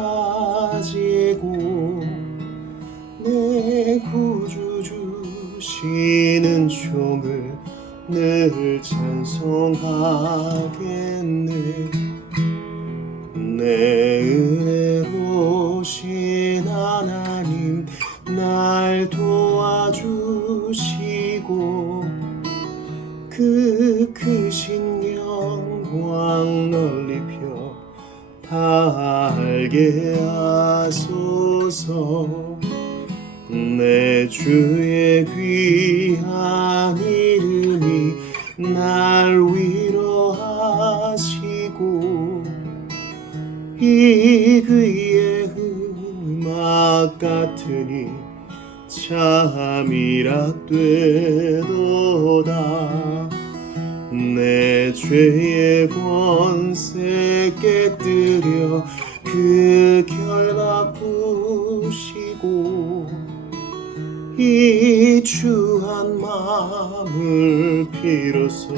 가지고 내 구주 주시는 종을 늘 찬송하겠네. 내 은혜로신 하나님 날 도와주시고 그 크신 영광 널리 펴 다 알게 하소서. 내 주의 귀한 이름이 날 위로하시고 이 그의 음악 같으니 참이라 되도다. 내 죄의 권세 깨뜨려 그 결박 부시고 이 주한 마음을 비로소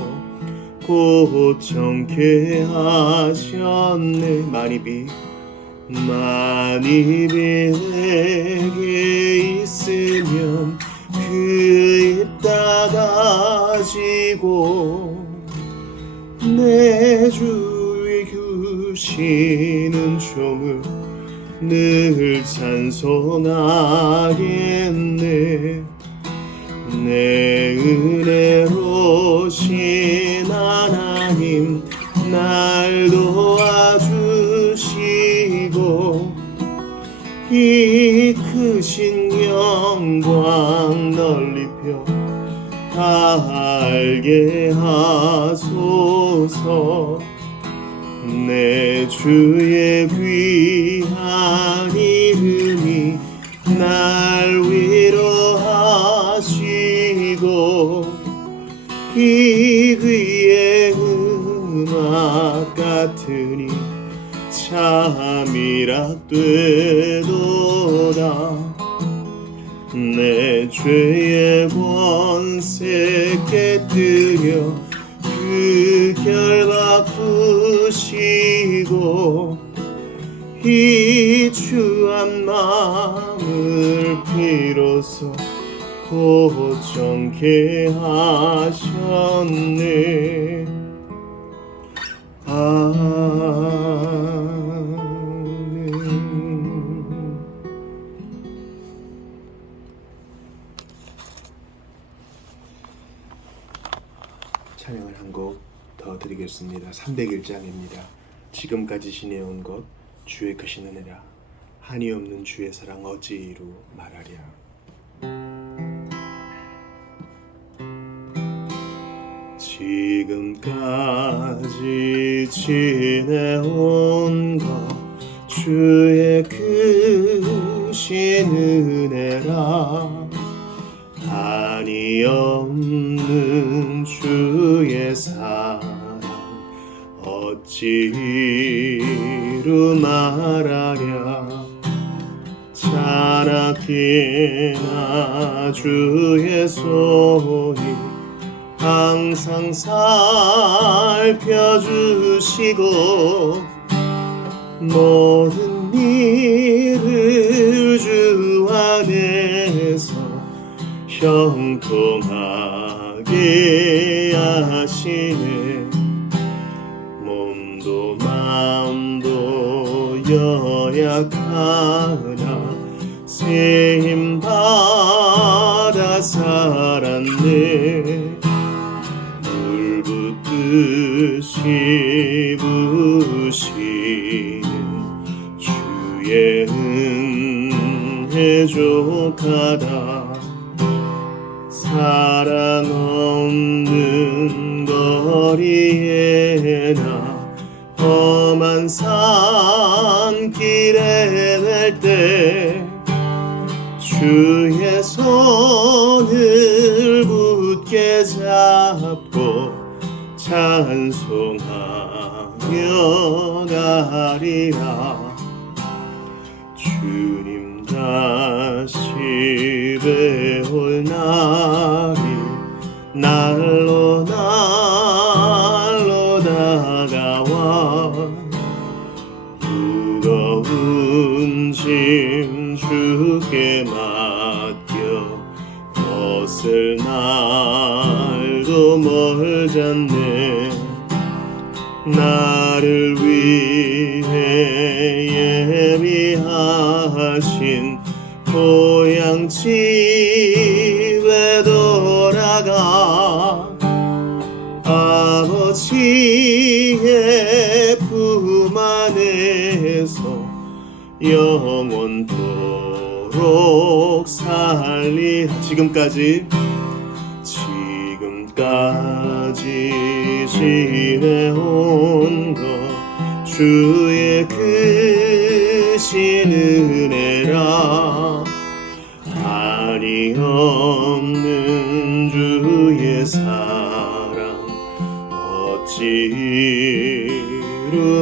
곧 정케 하셨네. 만입이 내게 있으면 그 입 닫아지고 내 주의 주시는 종을 늘 찬송하겠네. 내 은혜로신 하나님 날 도와주시고 이 크신 영광 널리 펴 다 알게 하소서. 내 주의 귀한 이름이 날 위로하시고 이 그의 음악 같으니 참이라 되도다. 내 죄의 권세 깨뜨려 그 결박 부시고 이 주한 마음을 비로소 곧 정케 하셨네. 찬양을 한 곡 더 드리겠습니다. 301장입니다. 지금까지 지내온 것 주의 크신 은혜라 한이 없는 주의 사랑 어찌로 말하랴. 지금까지 지내온 것 주의 크신 은혜라 한이 없는 주의 사랑 어찌로 말하랴. 자나깨나 주의 손이 항상 살펴주시고 모든 일을 주 안에서 형통하게 하시네. 몸도 마음도 연약하나 세임 받아 살았네. 물 붓듯이 부시는 주의 은혜 족하다. 사랑 없는 거리에나 험한 산길에 낼 때 주의 손을 굳게 잡고 찬송하며 가리라. 주님 다시 배울 날이 날로 날로 다가와 무거운 무거운 짐 주께 맡겨 벗을 날도 멀잖네. 나를 위해 예비하신 고향 집에 돌아가 아버지의 품 안에서 영원토록 살리. 지금까지 지내온 것 주의 크신 은혜라. 한이 없는 주의 사랑 어찌로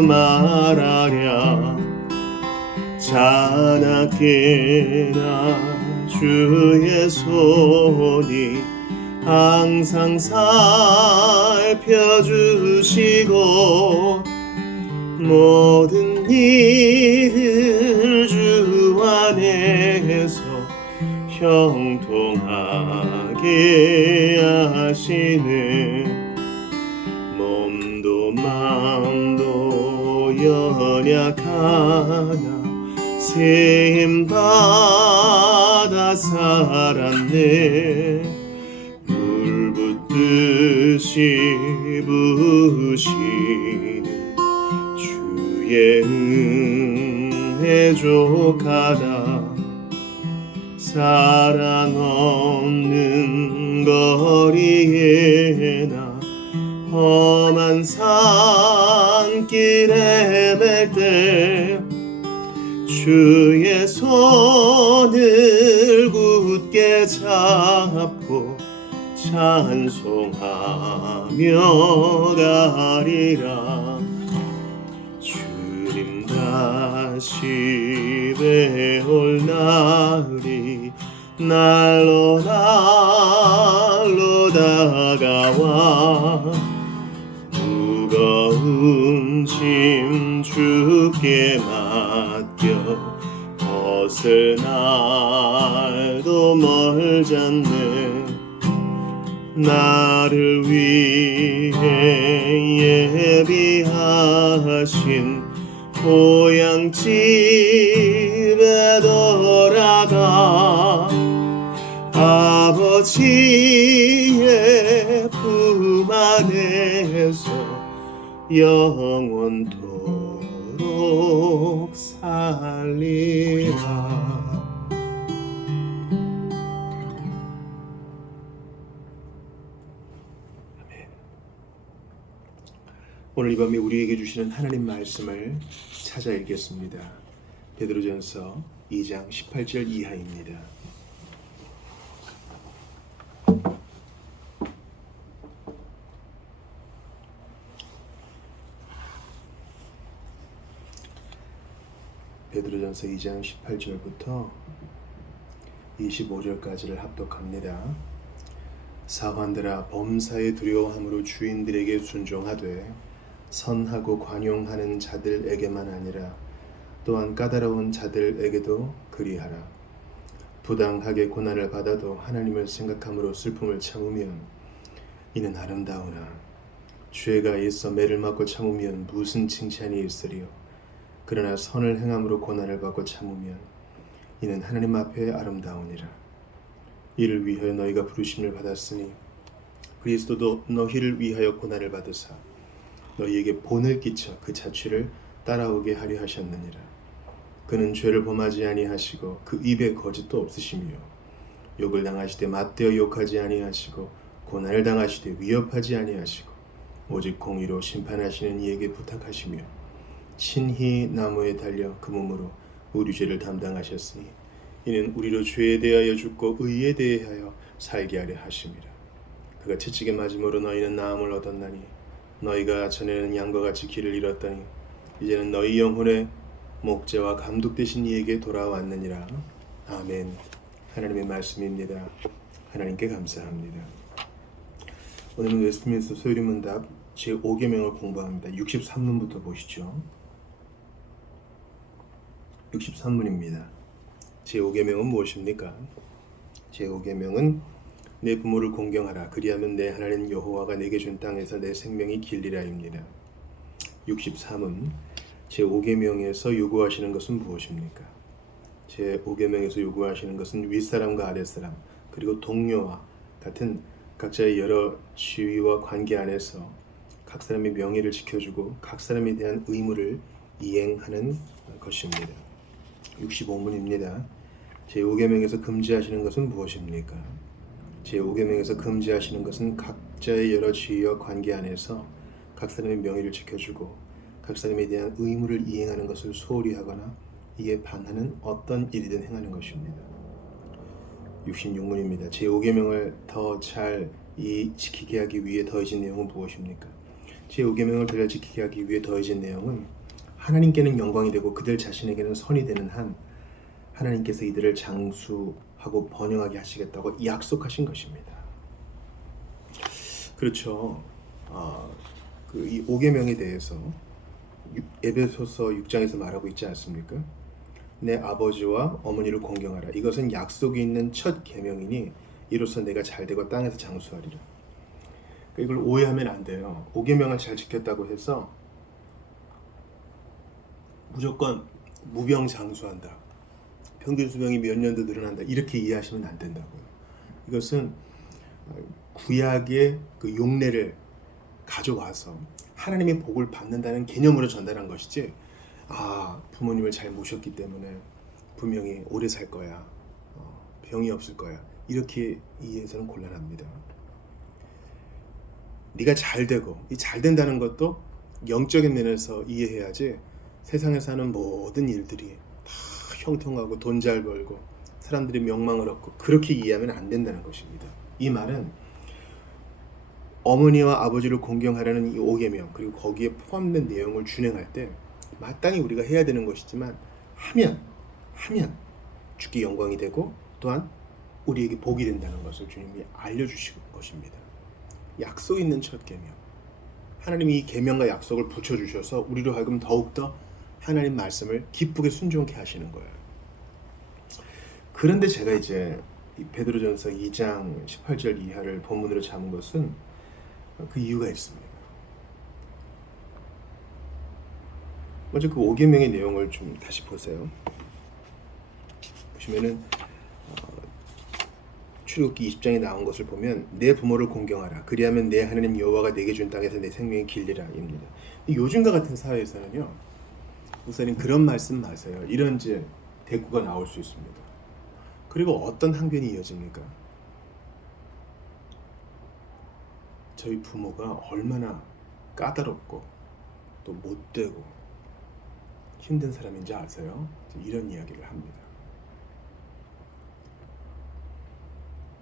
말하랴. 자나깨나 주의 손이 항상 살펴주시고 모든 일을 주 안에서 형통하게 하시는. 몸도 마음도 연약하나 세임 받아 살았네. 물 붓듯이 부으시는 주의 은혜 족하다. 사랑 없는 거리에 나 험한 산길 헤맬 때 주의 손을 굳게 잡고 찬송하며 가리라. 주님 다시 배올 날이 날로 다가와 무거운 짐 주께 맡겨 벗을 날도 멀잖네. 나를 위해 예비하신 고향 집에 돌아가 아버지의 품 안에서 영원토록 살리라. 오늘 이 밤에 우리에게 주시는 하나님 말씀을 찾아 읽겠습니다. 베드로전서 2장 18절 이하입니다. 베드로전서 2장 18절부터 25절까지를 합독합니다. 사환들아, 범사에 두려워함으로 주인들에게 순종하되 선하고 관용하는 자들에게만 아니라 또한 까다로운 자들에게도 그리하라. 부당하게 고난을 받아도 하나님을 생각함으로 슬픔을 참으면 이는 아름다우나 죄가 있어 매를 맞고 참으면 무슨 칭찬이 있으리요. 그러나 선을 행함으로 고난을 받고 참으면 이는 하나님 앞에 아름다우니라. 이를 위하여 너희가 부르심을 받았으니 그리스도도 너희를 위하여 고난을 받으사 너희에게 본을 끼쳐 그 자취를 따라오게 하려 하셨느니라. 그는 죄를 범하지 아니하시고 그 입에 거짓도 없으시며 욕을 당하시되 맞대어 욕하지 아니하시고 고난을 당하시되 위협하지 아니하시고 오직 공의로 심판하시는 이에게 부탁하시며 친히 나무에 달려 그 몸으로 우리 죄를 담당하셨으니 이는 우리로 죄에 대하여 죽고 의에 대하여 살게 하려 하심이라. 그가 채찍에 맞음으로 너희는 나음을 얻었나니 너희가 전에는 양과 같이 길을 잃었더니 이제는 너희 영혼의 목자와 감독 되신 이에게 돌아왔느니라. 아멘. 하나님의 말씀입니다. 하나님께 감사합니다. 오늘은 웨스트민스터 소유리문답 제5계명을 공부합니다. 63문부터 보시죠. 63문입니다. 제5계명은 무엇입니까? 제5계명은 내 부모를 공경하라. 그리하면 내 하나님 여호와가 내게 준 땅에서 내 생명이 길리라입니다. 63은 제5계명에서 요구하시는 것은 무엇입니까? 제5계명에서 요구하시는 것은 윗사람과 아랫사람 그리고 동료와 같은 각자의 여러 지위와 관계 안에서 각 사람의 명예를 지켜주고 각 사람에 대한 의무를 이행하는 것입니다. 65문입니다. 제5계명에서 금지하시는 것은 무엇입니까? 제5계명에서 금지하시는 것은 각자의 여러 지위와 관계 안에서 각 사람의 명예를 지켜주고 각 사람에 대한 의무를 이행하는 것을 소홀히 하거나 이에 반하는 어떤 일이든 행하는 것입니다. 66문입니다. 제5계명을 더 잘 지키게 하기 위해 더해진 내용은 무엇입니까? 제5계명을 더 잘 지키게 하기 위해 더해진 내용은 하나님께는 영광이 되고 그들 자신에게는 선이 되는 한 하나님께서 이들을 장수하고 번영하게 하시겠다고 약속하신 것입니다. 그렇죠. 이 5계명에 대해서 에베소서 6장에서 말하고 있지 않습니까? 내 아버지와 어머니를 공경하라. 이것은 약속이 있는 첫 계명이니 이로써 내가 잘되고 땅에서 장수하리라. 이걸 오해하면 안 돼요. 5계명을 잘 지켰다고 해서 무조건 무병장수한다. 평균 수명이 몇 년도 늘어난다. 이렇게 이해하시면 안 된다고요. 이것은 구약의 그 용례를 가져와서 하나님의 복을 받는다는 개념으로 전달한 것이지 부모님을 잘 모셨기 때문에 분명히 오래 살 거야. 병이 없을 거야. 이렇게 이해해서는 곤란합니다. 네가 잘 되고 이 잘 된다는 것도 영적인 면에서 이해해야지 세상에 사는 모든 일들이 다 형통하고 돈 잘 벌고 사람들이 명망을 얻고 그렇게 이해하면 안 된다는 것입니다. 이 말은 어머니와 아버지를 공경하라는 이 5계명 그리고 거기에 포함된 내용을 준행할 때 마땅히 우리가 해야 되는 것이지만 하면 주께 영광이 되고 또한 우리에게 복이 된다는 것을 주님이 알려주신 것입니다. 약속 있는 첫 계명. 하나님이 이 계명과 약속을 붙여주셔서 우리로 하여금 더욱더 하나님 말씀을 기쁘게 순종케 하시는 거예요. 그런데 제가 이제 베드로전서 2장 18절 이하를 본문으로 잡은 것은 그 이유가 있습니다. 먼저 그 5계명의 내용을 좀 다시 보세요. 보시면은 출애굽기 20장에 나온 것을 보면 내 부모를 공경하라. 그리하면 내 하나님 여호와가 내게 준 땅에서 내 생명이 길리라입니다. 요즘과 같은 사회에서는요, 목사님 그런 말씀 마세요. 이런 이제 대꾸가 나올 수 있습니다. 그리고 어떤 항변이 이어집니까? 저희 부모가 얼마나 까다롭고 또 못되고 힘든 사람인지 아세요? 이런 이야기를 합니다.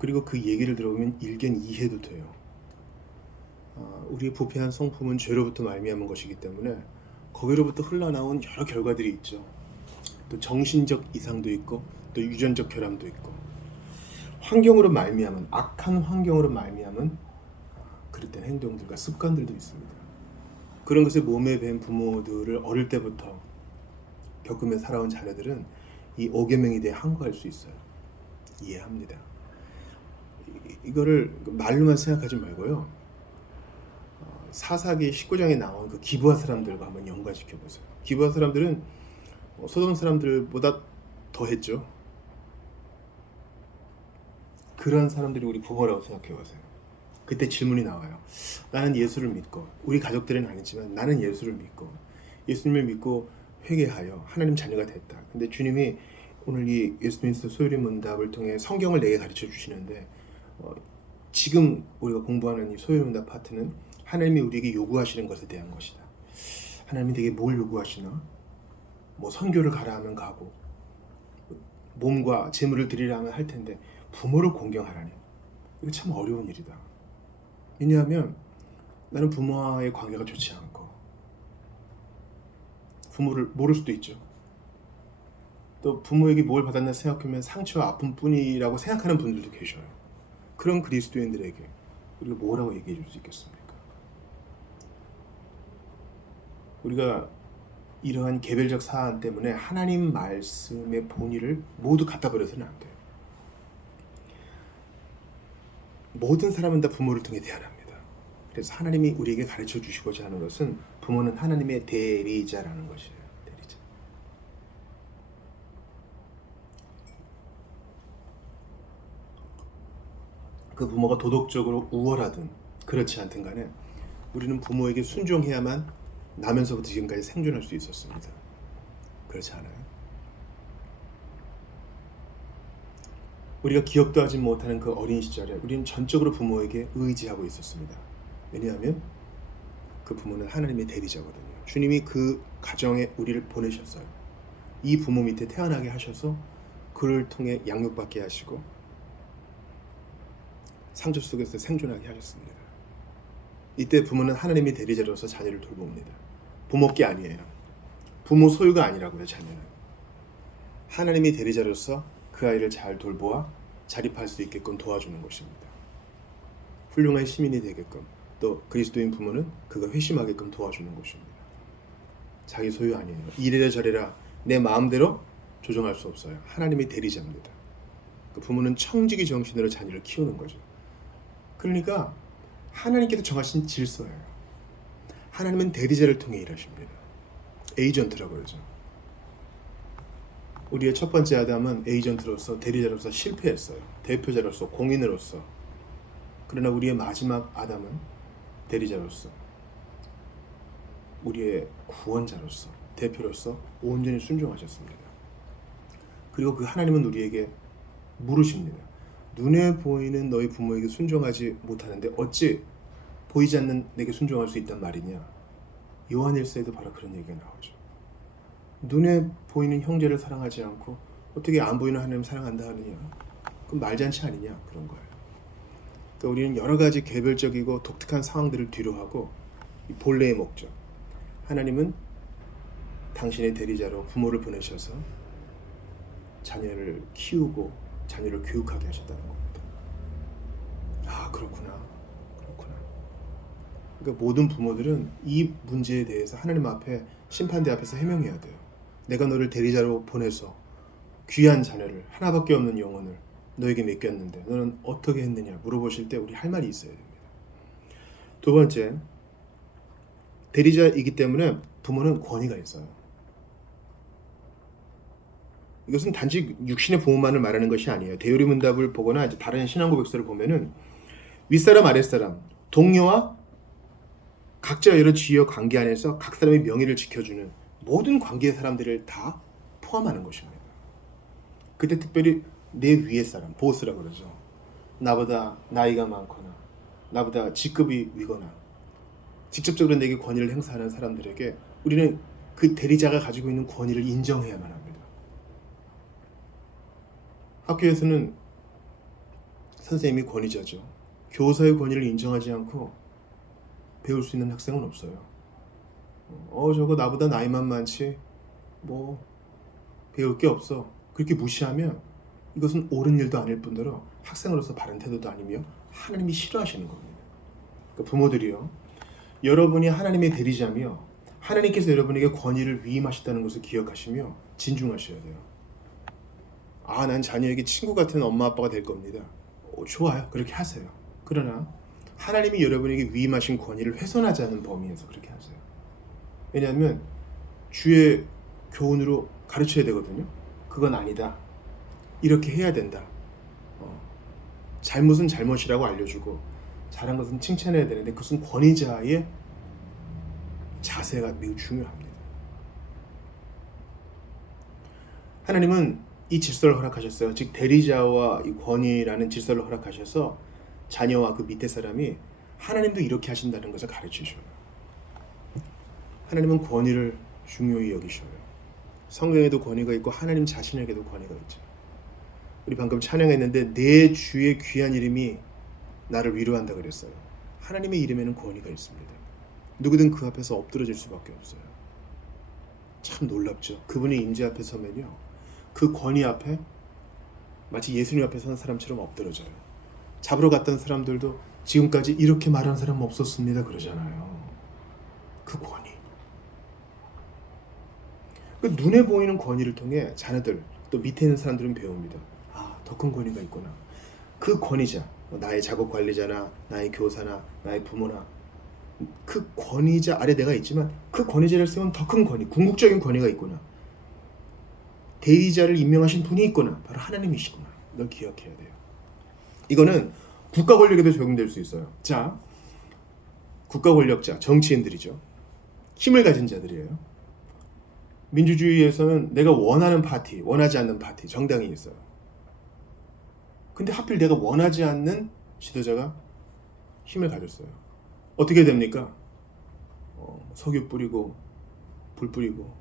그리고 그 얘기를 들어보면 일견 이해도 돼요. 우리의 부패한 성품은 죄로부터 말미암은 것이기 때문에 거기로부터 흘러나온 여러 결과들이 있죠. 또 정신적 이상도 있고 또 유전적 결함도 있고 환경으로 말미암은 악한 환경으로 말미암은 그릇된 행동들과 습관들도 있습니다. 그런 것을 몸에 밴 부모들을 어릴 때부터 겪으며 살아온 자녀들은 이 5계명에 대해 항거할 수 있어요. 이해합니다. 이거를 말로만 생각하지 말고요. 사사기 19장에 나온 그 기브아 사람들과 한번 연관시켜 보세요. 기브아 사람들은 소돔 사람들보다 더 했죠. 그런 사람들이 우리 부모라고 생각해 보세요. 그때 질문이 나와요. 나는 예수를 믿고 우리 가족들은 아니지만 나는 예수를 믿고 예수님을 믿고 회개하여 하나님 자녀가 됐다. 근데 주님이 오늘 이 예수님께서 소요리 문답을 통해 성경을 내게 가르쳐 주시는데 지금 우리가 공부하는 이 소요리 문답 파트는 하나님이 우리에게 요구하시는 것에 대한 것이다. 하나님이 되게 뭘 요구하시나? 뭐 선교를 가라 하면 가고 몸과 재물을 드리라 하면 할 텐데 부모를 공경하라니. 이거 참 어려운 일이다. 왜냐하면 나는 부모와의 관계가 좋지 않고 부모를 모를 수도 있죠. 또 부모에게 뭘 받았나 생각하면 상처와 아픔 뿐이라고 생각하는 분들도 계셔요. 그런 그리스도인들에게 우리가 뭐라고 얘기해 줄 수 있겠습니까? 우리가 이러한 개별적 사안 때문에 하나님 말씀의 본의를 모두 갖다 버려서는 안 돼요. 모든 사람은 다 부모를 통해 태어납니다. 그래서 하나님이 우리에게 가르쳐 주시고자 하는 것은 부모는 하나님의 대리자라는 것이에요. 대리자. 그 부모가 도덕적으로 우월하든 그렇지 않든 간에 우리는 부모에게 순종해야만 나면서부터 지금까지 생존할 수 있었습니다. 그렇지 않아요? 우리가 기억도 하지 못하는 그 어린 시절에 우리는 전적으로 부모에게 의지하고 있었습니다. 왜냐하면 그 부모는 하나님의 대리자거든요. 주님이 그 가정에 우리를 보내셨어요. 이 부모 밑에 태어나게 하셔서 그를 통해 양육받게 하시고 상처 속에서 생존하게 하셨습니다. 이때 부모는 하나님의 대리자로서 자녀를 돌봅니다. 부모께 아니에요. 부모 소유가 아니라고요. 자녀는 하나님이 대리자로서 그 아이를 잘 돌보아 자립할 수 있게끔 도와주는 것입니다. 훌륭한 시민이 되게끔, 또 그리스도인 부모는 그가 회심하게끔 도와주는 것입니다. 자기 소유 아니에요. 이래라 저래라 내 마음대로 조정할 수 없어요. 하나님이 대리자입니다. 그 부모는 청지기 정신으로 자녀를 키우는 거죠. 그러니까 하나님께서 정하신 질서예요. 하나님은 대리자를 통해 일하십니다. 에이전트라고 그러죠. 우리의 첫 번째 아담은 에이전트로서, 대리자로서 실패했어요. 대표자로서, 공인으로서. 그러나 우리의 마지막 아담은 대리자로서, 우리의 구원자로서, 대표로서 온전히 순종하셨습니다. 그리고 그 하나님은 우리에게 물으십니다. 눈에 보이는 너희 부모에게 순종하지 못하는데 어찌 보이지 않는 내게 순종할 수 있단 말이냐. 요한일서에도 바로 그런 얘기가 나오죠. 눈에 보이는 형제를 사랑하지 않고 어떻게 안 보이는 하나님 사랑한다 하느냐. 그건 말잔치 아니냐. 그런 거예요. 그러니까 우리는 여러 가지 개별적이고 독특한 상황들을 뒤로하고 이 본래의 목적, 하나님은 당신의 대리자로 부모를 보내셔서 자녀를 키우고 자녀를 교육하게 하셨다는 겁니다. 아, 그렇구나. 그러니까 모든 부모들은 이 문제에 대해서 하나님 앞에, 심판대 앞에서 해명해야 돼요. 내가 너를 대리자로 보내서 귀한 자녀를, 하나밖에 없는 영혼을 너에게 맡겼는데 너는 어떻게 했느냐 물어보실 때 우리 할 말이 있어야 됩니다. 두 번째, 대리자이기 때문에 부모는 권위가 있어요. 이것은 단지 육신의 부모만을 말하는 것이 아니에요. 대요리문답을 보거나 이제 다른 신앙고백서를 보면은 윗사람 아랫사람, 동료와 각자 여러 지위와 관계 안에서 각 사람의 명예를 지켜주는 모든 관계의 사람들을 다 포함하는 것입니다. 그때 특별히 내 위의 사람, 보스라고 그러죠. 나보다 나이가 많거나 나보다 직급이 위거나 직접적으로 내게 권위를 행사하는 사람들에게 우리는 그 대리자가 가지고 있는 권위를 인정해야만 합니다. 학교에서는 선생님이 권위자죠. 교사의 권위를 인정하지 않고 배울 수 있는 학생은 없어요. 저거 나보다 나이만 많지 뭐 배울 게 없어. 그렇게 무시하면 이것은 옳은 일도 아닐 뿐더러 학생으로서 바른 태도도 아니며 하나님이 싫어하시는 겁니다. 그러니까 부모들이요, 여러분이 하나님의 대리자며 하나님께서 여러분에게 권위를 위임하셨다는 것을 기억하시며 진중하셔야 돼요. 아, 난 자녀에게 친구 같은 엄마 아빠가 될 겁니다. 좋아요. 그렇게 하세요. 그러나 하나님이 여러분에게 위임하신 권위를 훼손하지 않는 범위에서 그렇게 하세요. 왜냐하면 주의 교훈으로 가르쳐야 되거든요. 그건 아니다. 이렇게 해야 된다. 잘못은 잘못이라고 알려주고 잘한 것은 칭찬해야 되는데 그것은 권위자의 자세가 매우 중요합니다. 하나님은 이 질서를 허락하셨어요. 즉 대리자와 이 권위라는 질서를 허락하셔서 자녀와 그 밑에 사람이 하나님도 이렇게 하신다는 것을 가르치셔요. 하나님은 권위를 중요히 여기셔요. 성경에도 권위가 있고 하나님 자신에게도 권위가 있죠. 우리 방금 찬양했는데 내 주의 귀한 이름이 나를 위로한다 그랬어요. 하나님의 이름에는 권위가 있습니다. 누구든 그 앞에서 엎드러질 수밖에 없어요. 참 놀랍죠. 그분의 임재 앞에 서면요, 그 권위 앞에 마치 예수님 앞에 서는 사람처럼 엎드러져요. 잡으러 갔던 사람들도 지금까지 이렇게 말한 사람 없었습니다 그러잖아요. 그 권위. 그 눈에 보이는 권위를 통해 자녀들 또 밑에 있는 사람들은 배웁니다. 더 큰 권위가 있구나. 그 권위자, 나의 작업 관리자나 나의 교사나 나의 부모나 그 권위자 아래 내가 있지만 그 권위자를 세운 더 큰 권위, 궁극적인 권위가 있구나. 대리자를 임명하신 분이 있구나. 바로 하나님이시구나. 널 기억해야 돼요. 이거는 국가 권력에도 적용될 수 있어요. 자, 국가 권력자, 정치인들이죠. 힘을 가진 자들이에요. 민주주의에서는 내가 원하는 파티, 원하지 않는 파티, 정당이 있어요. 근데 하필 내가 원하지 않는 지도자가 힘을 가졌어요. 어떻게 됩니까? 석유 뿌리고 불 뿌리고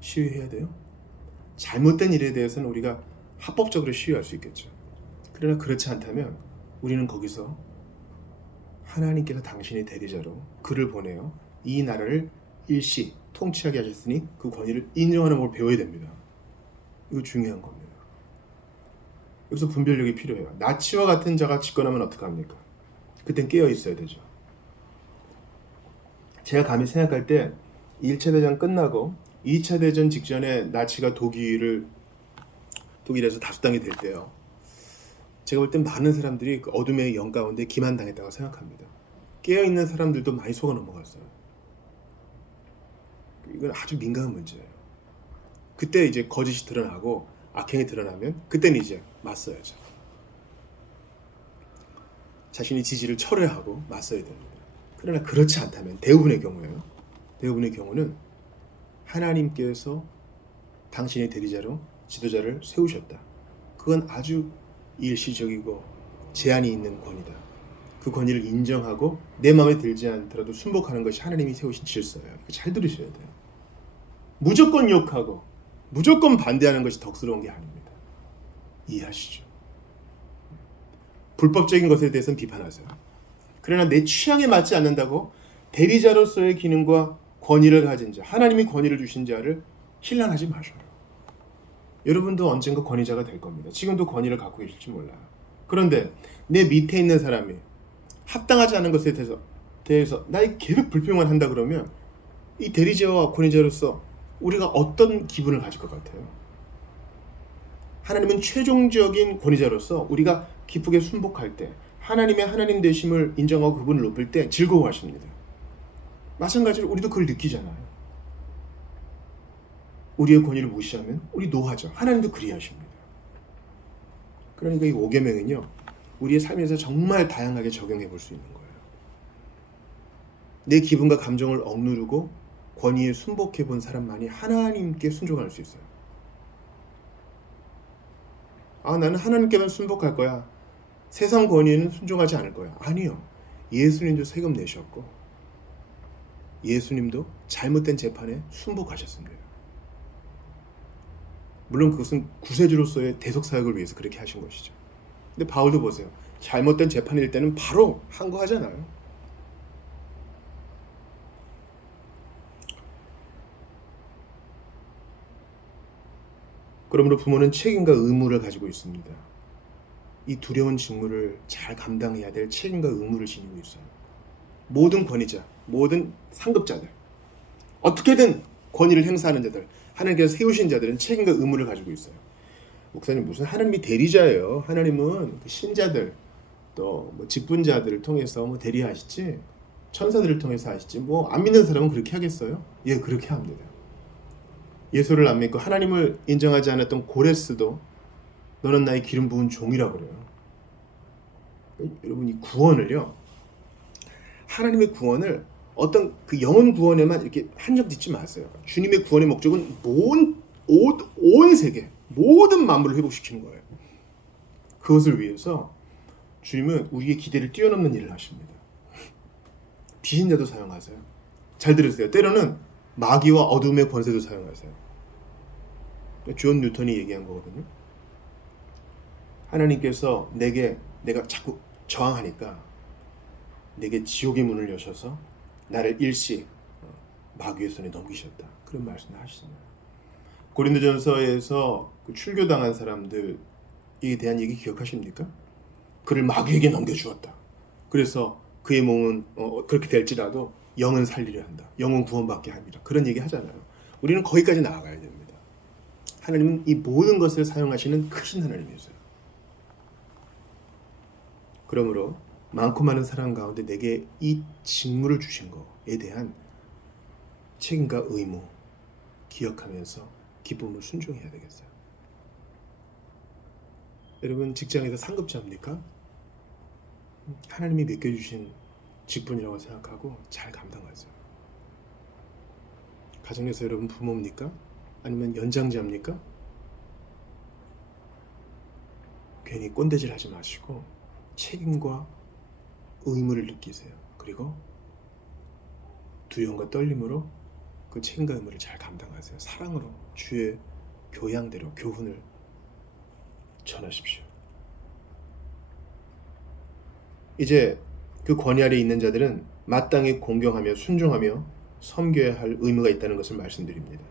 시위해야 돼요? 잘못된 일에 대해서는 우리가 합법적으로 시위할 수 있겠죠. 그러나 그렇지 않다면 우리는 거기서 하나님께서 당신의 대리자로 그를 보내요. 이 나라를 일시 통치하게 하셨으니 그 권위를 인정하는 걸 배워야 됩니다. 이거 중요한 겁니다. 여기서 분별력이 필요해요. 나치와 같은 자가 집권하면 어떡합니까? 그땐 깨어 있어야 되죠. 제가 감히 생각할 때 1차 대전 끝나고 2차 대전 직전에 나치가 독일에서 다수당이 될 때요. 제가 볼 땐 많은 사람들이 그 어둠의 영 가운데 기만당했다고 생각합니다. 깨어있는 사람들도 많이 속아 넘어갔어요. 이건 아주 민감한 문제예요. 그때 이제 거짓이 드러나고 악행이 드러나면 그때는 이제 맞서야죠. 자신의 지지를 철회하고 맞서야 됩니다. 그러나 그렇지 않다면 대부분의 경우에요. 대부분의 경우는 하나님께서 당신의 대리자로 지도자를 세우셨다. 그건 아주 일시적이고 제한이 있는 권위다. 그 권위를 인정하고 내 마음에 들지 않더라도 순복하는 것이 하나님이 세우신 질서예요. 잘 들으셔야 돼요. 무조건 욕하고 무조건 반대하는 것이 덕스러운 게 아닙니다. 이해하시죠? 불법적인 것에 대해서는 비판하세요. 그러나 내 취향에 맞지 않는다고 대리자로서의 기능과 권위를 가진 자, 하나님이 권위를 주신 자를 신랑하지 마셔요. 여러분도 언젠가 권위자가 될 겁니다. 지금도 권위를 갖고 계실지 몰라요. 그런데 내 밑에 있는 사람이 합당하지 않은 것에 대해서 나에게 계속 불평만 한다 그러면 이 대리자와 권위자로서 우리가 어떤 기분을 가질 것 같아요? 하나님은 최종적인 권위자로서 우리가 기쁘게 순복할 때 하나님의 하나님 되심을 인정하고 그분을 높일 때 즐거워하십니다. 마찬가지로 우리도 그걸 느끼잖아요. 우리의 권위를 무시하면 우리 노하죠. 하나님도 그리하십니다. 그러니까 이 5계명은요. 우리의 삶에서 정말 다양하게 적용해 볼 수 있는 거예요. 내 기분과 감정을 억누르고 권위에 순복해 본 사람만이 하나님께 순종할 수 있어요. 나는 하나님께만 순복할 거야. 세상 권위에는 순종하지 않을 거야. 아니요. 예수님도 세금 내셨고 예수님도 잘못된 재판에 순복하셨습니다. 물론 그것은 구세주로서의 대속사역을 위해서 그렇게 하신 것이죠. 근데 바울도 보세요. 잘못된 재판일 때는 바로 항거하잖아요. 그러므로 부모는 책임과 의무를 가지고 있습니다. 이 두려운 직무를 잘 감당해야 될 책임과 의무를 지니고 있어요. 모든 권위자, 모든 상급자들, 어떻게든 권위를 행사하는 자들, 하나님께서 세우신 자들은 책임과 의무를 가지고 있어요. 목사님 무슨 하나님이 대리자예요. 하나님은 신자들 또 직분자들을 통해서 대리하시지 천사들을 통해서 하시지 안 믿는 사람은 그렇게 하겠어요? 예, 그렇게 합니다. 예수를 안 믿고 하나님을 인정하지 않았던 고레스도 너는 나의 기름 부은 종이라고 그래요. 여러분 이 구원을요. 하나님의 구원을 어떤 그 영혼 구원에만 이렇게 한정 짓지 마세요. 주님의 구원의 목적은 온 세계 모든 만물을 회복시키는 거예요. 그것을 위해서 주님은 우리의 기대를 뛰어넘는 일을 하십니다. 비신자도 사용하세요. 잘 들으세요. 때로는 마귀와 어둠의 권세도 사용하세요. 존 뉴턴이 얘기한 거거든요. 하나님께서 내가 자꾸 저항하니까 내게 지옥의 문을 여셔서 나를 일시 마귀의 손에 넘기셨다. 그런 말씀을 하시잖아요. 고린도전서에서 그 출교당한 사람들에 대한 얘기 기억하십니까? 그를 마귀에게 넘겨주었다. 그래서 그의 몸은 그렇게 될지라도 영은 살리려 한다. 영은 구원받게 합니다. 그런 얘기 하잖아요. 우리는 거기까지 나아가야 됩니다. 하나님은 이 모든 것을 사용하시는 크신 하나님이세요. 그러므로 많고 많은 사랑 가운데 내게 이 직무를 주신 것에 대한 책임과 의무 기억하면서 기쁨을 순종해야 되겠어요. 여러분 직장에서 상급자입니까? 하나님이 맡겨주신 직분이라고 생각하고 잘 감당하세요. 가정에서 여러분 부모입니까? 아니면 연장자입니까? 괜히 꼰대질 하지 마시고 책임과 의무를 느끼세요. 그리고 두려움과 떨림으로 그 책임과 의무를 잘 감당하세요. 사랑으로 주의 교양대로 교훈을 전하십시오. 이제 그 권위 아래 있는 자들은 마땅히 공경하며 순종하며 섬겨야 할 의무가 있다는 것을 말씀드립니다.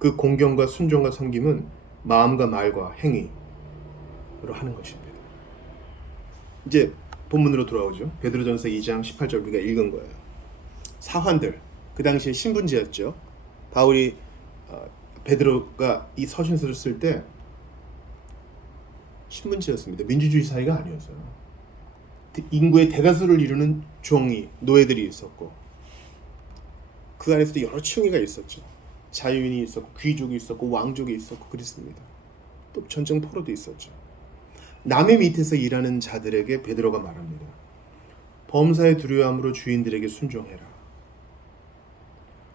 그 공경과 순종과 섬김은 마음과 말과 행위로 하는 것입니다. 이제 본문으로 돌아오죠. 베드로전서 2장 18절 우리가 읽은 거예요. 사환들, 그 당시에 신분제였죠. 바울이 베드로가 이 서신서를 쓸 때 신분제였습니다. 민주주의 사회가 아니었어요. 인구의 대다수를 이루는 종이, 노예들이 있었고 그 안에서도 여러 층위가 있었죠. 자유인이 있었고 귀족이 있었고 왕족이 있었고 그랬습니다. 또 전쟁 포로도 있었죠. 남의 밑에서 일하는 자들에게 베드로가 말합니다. 범사에 두려움으로 주인들에게 순종해라.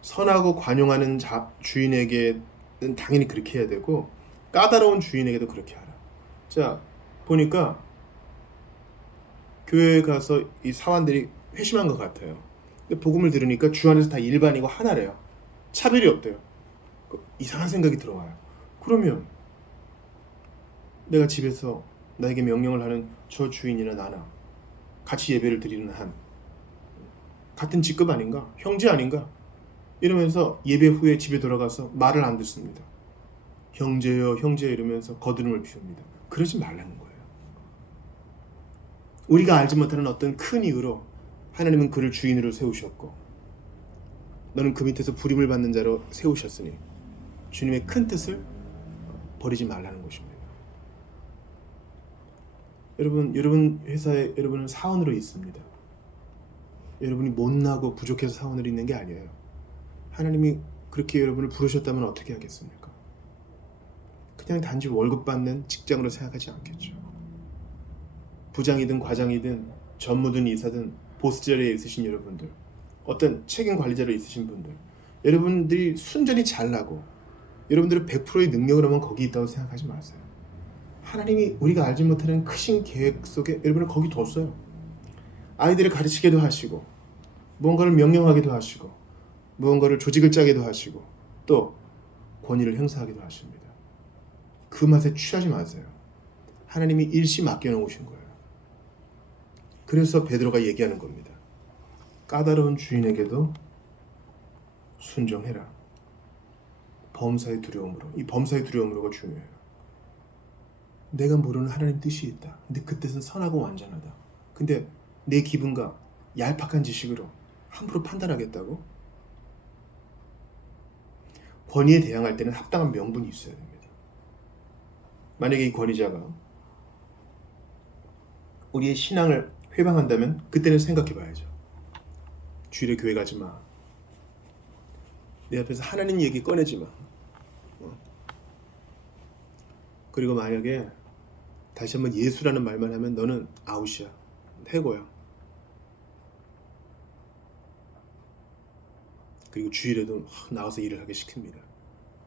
선하고 관용하는 주인에게는 당연히 그렇게 해야 되고 까다로운 주인에게도 그렇게 하라. 자, 보니까 교회에 가서 이 사환들이 회심한 것 같아요. 근데 복음을 들으니까 주 안에서 다 일반이고 하나래요. 차별이 없대요. 이상한 생각이 들어와요. 그러면 내가 집에서 나에게 명령을 하는 저 주인이나 나나 같이 예배를 드리는 한 같은 직급 아닌가? 형제 아닌가? 이러면서 예배 후에 집에 돌아가서 말을 안 듣습니다. 형제요 형제 이러면서 거드름을 피웁니다. 그러지 말라는 거예요. 우리가 알지 못하는 어떤 큰 이유로 하나님은 그를 주인으로 세우셨고 너는 그 밑에서 부림을 받는 자로 세우셨으니 주님의 큰 뜻을 버리지 말라는 것입니다. 여러분 회사에 여러분은 사원으로 있습니다. 여러분이 못나고 부족해서 사원으로 있는 게 아니에요. 하나님이 그렇게 여러분을 부르셨다면 어떻게 하겠습니까? 그냥 단지 월급 받는 직장으로 생각하지 않겠죠. 부장이든 과장이든 전무든 이사든 보스 자리에 있으신 여러분들, 어떤 책임 관리자로 있으신 분들, 여러분들이 순전히 잘나고 여러분들의 100%의 능력으로만 거기 있다고 생각하지 마세요. 하나님이 우리가 알지 못하는 크신 계획 속에 여러분을 거기 뒀어요. 아이들을 가르치기도 하시고 무언가를 명령하기도 하시고 무언가를 조직을 짜기도 하시고 또 권위를 행사하기도 하십니다. 그 맛에 취하지 마세요. 하나님이 일시 맡겨놓으신 거예요. 그래서 베드로가 얘기하는 겁니다. 까다로운 주인에게도 순종해라. 범사의 두려움으로. 이 범사의 두려움으로가 중요해요. 내가 모르는 하나님 뜻이 있다. 근데 그 뜻은 선하고 완전하다. 근데 내 기분과 얄팍한 지식으로 함부로 판단하겠다고? 권위에 대항할 때는 합당한 명분이 있어야 됩니다. 만약에 이 권위자가 우리의 신앙을 회방한다면 그때는 생각해 봐야죠. 주일에 교회 가지 마. 내 앞에서 하나님 얘기 꺼내지 마. 그리고 만약에 다시 한번 예수라는 말만 하면 너는 아웃이야. 해고야. 그리고 주일에도 나와서 일을 하게 시킵니다.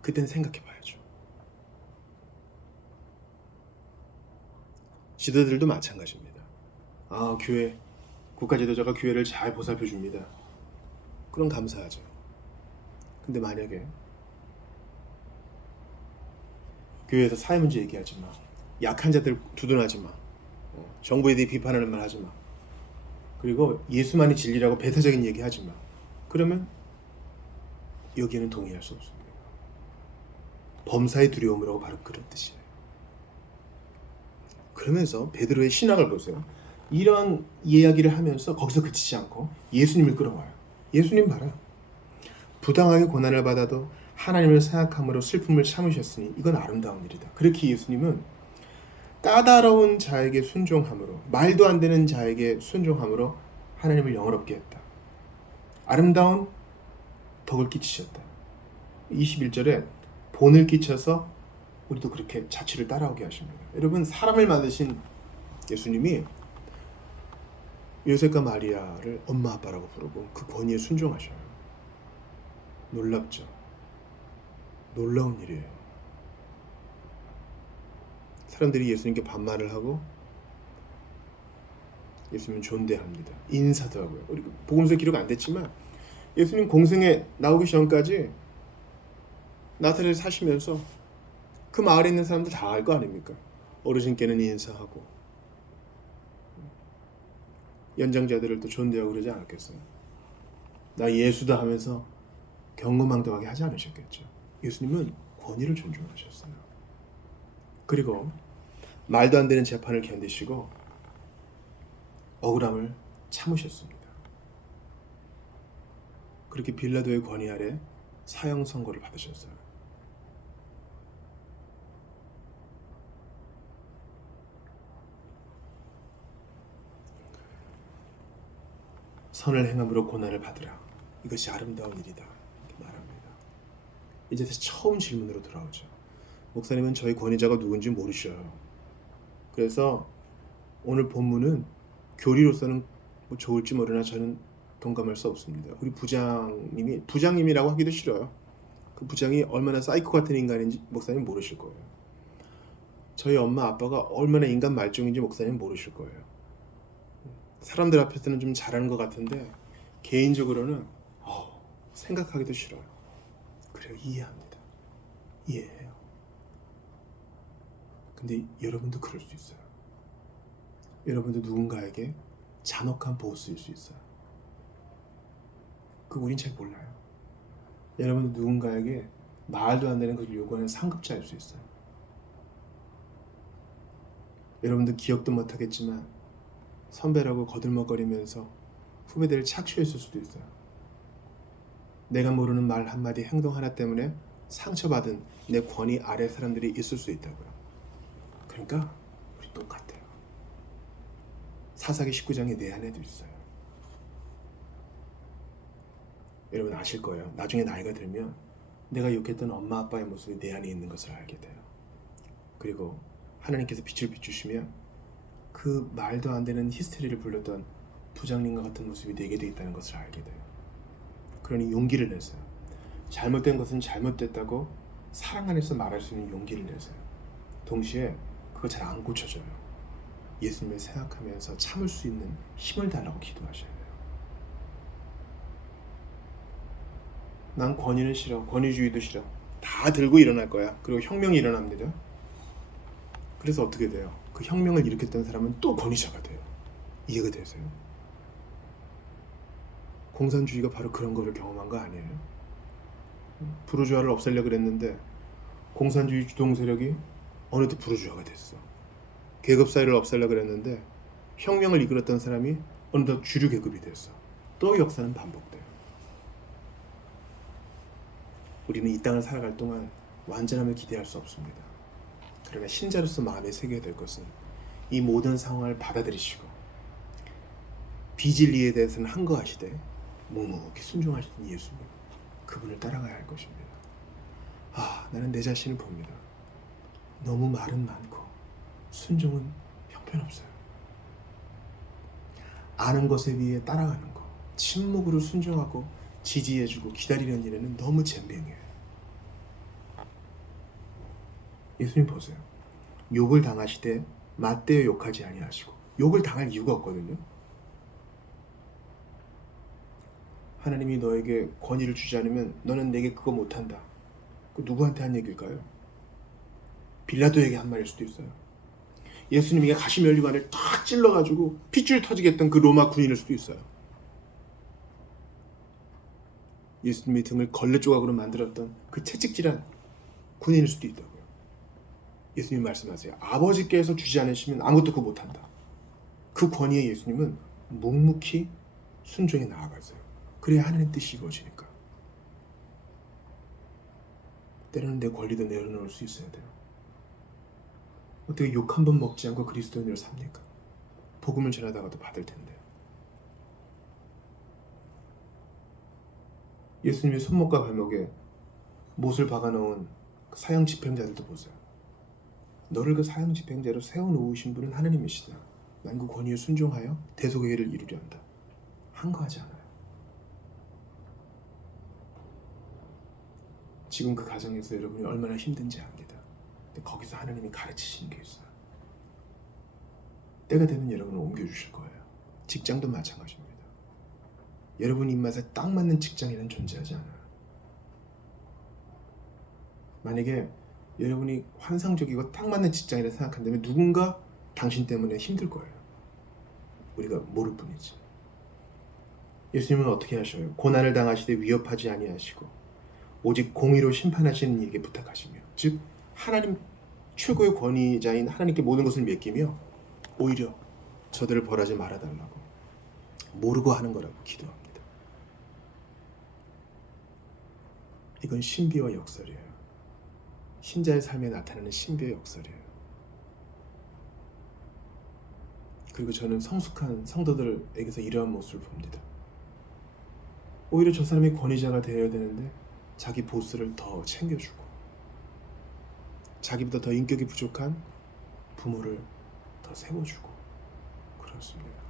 그때는 생각해 봐야죠. 지도자들도 마찬가지입니다. 교회, 국가지도자가 교회를 잘 보살펴 줍니다. 그럼 감사하죠. 근데 만약에 교회에서 사회 문제 얘기하지 마. 약한 자들 두둔하지 마. 정부에 대해 비판하는 말 하지 마. 그리고 예수만이 진리라고 배타적인 얘기 하지 마. 그러면 여기에는 동의할 수 없습니다. 범사의 두려움이라고 바로 그런 뜻이에요. 그러면서 베드로의 신학을 보세요. 이런 이야기를 하면서 거기서 그치지 않고 예수님을 끌어와요. 예수님 봐라. 부당하게 고난을 받아도 하나님을 생각함으로 슬픔을 참으셨으니 이건 아름다운 일이다. 그렇게 예수님은 까다로운 자에게 순종함으로, 말도 안 되는 자에게 순종함으로 하나님을 영화롭게 했다. 아름다운 덕을 끼치셨다. 21절에 본을 끼쳐서 우리도 그렇게 자취를 따라오게 하십니다. 여러분, 사람을 만드신 예수님이 요셉과 마리아를 엄마 아빠라고 부르고 그 권위에 순종하셔요. 놀랍죠? 놀라운 일이에요. 사람들이 예수님께 반말을 하고 예수님은 존대합니다. 인사도 하고요. 우리 복음서 기록 안 됐지만 예수님 공생에 나오기 전까지 나사렛에 사시면서 그 마을에 있는 사람들 다 알 거 아닙니까? 어르신께는 인사하고 연장자들을 또 존대하고 그러지 않았겠어요? 나 예수다 하면서 경거망동하게 하지 않으셨겠죠? 예수님은 권위를 존중하셨어요. 그리고 말도 안 되는 재판을 견디시고 억울함을 참으셨습니다. 그렇게 빌라도의 권위 아래 사형 선고를 받으셨어요. 선을 행함으로 고난을 받으라. 이것이 아름다운 일이다. 이렇게 말합니다. 이제 다시 처음 질문으로 돌아오죠. 목사님은 저희 권위자가 누군지 모르셔요. 그래서 오늘 본문은 교리로서는 뭐 좋을지 모르나 저는 동감할 수 없습니다. 우리 부장님이라고 하기도 싫어요. 그 부장이 얼마나 사이코 같은 인간인지 목사님 모르실 거예요. 저희 엄마 아빠가 얼마나 인간 말종인지 목사님 모르실 거예요. 사람들 앞에서는 좀 잘하는 것 같은데 개인적으로는 생각하기도 싫어요. 그래요, 이해합니다. 이해해요. 근데 여러분도 그럴 수 있어요. 여러분도 누군가에게 잔혹한 보스일 수 있어요. 그 우린 잘 몰라요. 여러분도 누군가에게 말도 안 되는 것을 요구하는 상급자일 수 있어요. 여러분도 기억도 못하겠지만 선배라고 거들먹거리면서 후배들을 착취했을 수도 있어요. 내가 모르는 말 한마디, 행동 하나 때문에 상처받은 내 권위 아래 사람들이 있을 수 있다고요. 그러니까 우리 똑같아요. 사사기 19장이 내 안에도 있어요. 여러분 아실 거예요. 나중에 나이가 들면 내가 욕했던 엄마 아빠의 모습이 내 안에 있는 것을 알게 돼요. 그리고 하나님께서 빛을 비추시면 그 말도 안 되는 히스테리를 불렀던 부장님과 같은 모습이 내게 돼 있다는 것을 알게 돼요. 그러니 용기를 내세요. 잘못된 것은 잘못됐다고 사랑 안에서 말할 수 있는 용기를 내세요. 동시에 그거 잘 안 고쳐져요. 예수님을 생각하면서 참을 수 있는 힘을 달라고 기도하셔야 돼요. 난 권위는 싫어. 권위주의도 싫어. 다 들고 일어날 거야. 그리고 혁명이 일어납니다. 그래서 어떻게 돼요? 그 혁명을 일으켰던 사람은 또 권위자가 돼요. 이해가 되세요? 공산주의가 바로 그런 거를 경험한 거 아니에요? 부르주아를 없애려고 그랬는데 공산주의 주동 세력이 어느덧 부르주아가 됐어. 계급사회를 없애려고 그랬는데 혁명을 이끌었던 사람이 어느덧 주류 계급이 됐어. 또 역사는 반복돼요. 우리는 이 땅을 살아갈 동안 완전함을 기대할 수 없습니다. 그러나 신자로서 마음에 새겨야 될 것은 이 모든 상황을 받아들이시고 비진리에 대해서는 한거하시되 묵묵히 순종하시는 예수님, 그분을 따라가야 할 것입니다. 나는 내 자신을 봅니다. 너무 말은 많고 순종은 형편없어요. 아는 것에 비해 따라가는 것, 침묵으로 순종하고 지지해주고 기다리는 일에는 너무 젬병이에요. 예수님 보세요. 욕을 당하시되 맞대어 욕하지 아니하시고, 욕을 당할 이유가 없거든요. 하나님이 너에게 권위를 주지 않으면 너는 내게 그거 못한다. 그 누구한테 한 얘기일까요? 빌라도에게 한 말일 수도 있어요. 예수님이 가시면류관을 탁 찔러가지고 핏줄 터지게 했던 그 로마 군인일 수도 있어요. 예수님의 등을 걸레 조각으로 만들었던 그 채찍질한 군인일 수도 있다고요. 예수님 말씀하세요. 아버지께서 주지 않으시면 아무것도 그거 못한다. 그 권위에 예수님은 묵묵히 순종해 나아가세요. 그래야 하나님 뜻이 이루어지니까. 때로는 내 권리도 내려놓을 수 있어야 돼요. 어떻게 욕 한 번 먹지 않고 그리스도인으로 삽니까? 복음을 전하다가도 받을 텐데. 예수님의 손목과 발목에 못을 박아놓은 그 사형 집행자들도 보세요. 너를 그 사형 집행자로 세워놓으신 분은 하나님이시다. 난 그 권위에 순종하여 대속의를 이루려 한다. 한거하지 않아요. 지금 그 가정에서 여러분이 얼마나 힘든지 압니다. 근데 거기서 하나님이 가르치시는 게 있어요. 때가 되면 여러분을 옮겨주실 거예요. 직장도 마찬가지입니다. 여러분 입맛에 딱 맞는 직장이란 존재하지 않아요. 만약에 여러분이 환상적이고 딱 맞는 직장이라 생각한다면 누군가 당신 때문에 힘들 거예요. 우리가 모를 뿐이지. 예수님은 어떻게 하셔요? 고난을 당하시되 위협하지 아니하시고 오직 공의로 심판하시는 이에게 부탁하시며, 즉 하나님 최고의 권위자인 하나님께 모든 것을 맡기며 오히려 저들을 벌하지 말아달라고 모르고 하는 거라고 기도합니다. 이건 신비와 역설이에요. 신자의 삶에 나타나는 신비의 역설이에요. 그리고 저는 성숙한 성도들에게서 이러한 모습을 봅니다. 오히려 저 사람이 권위자가 되어야 되는데 자기 보스를 더 챙겨주고, 자기보다 더 인격이 부족한 부모를 더 세워주고 그렇습니다.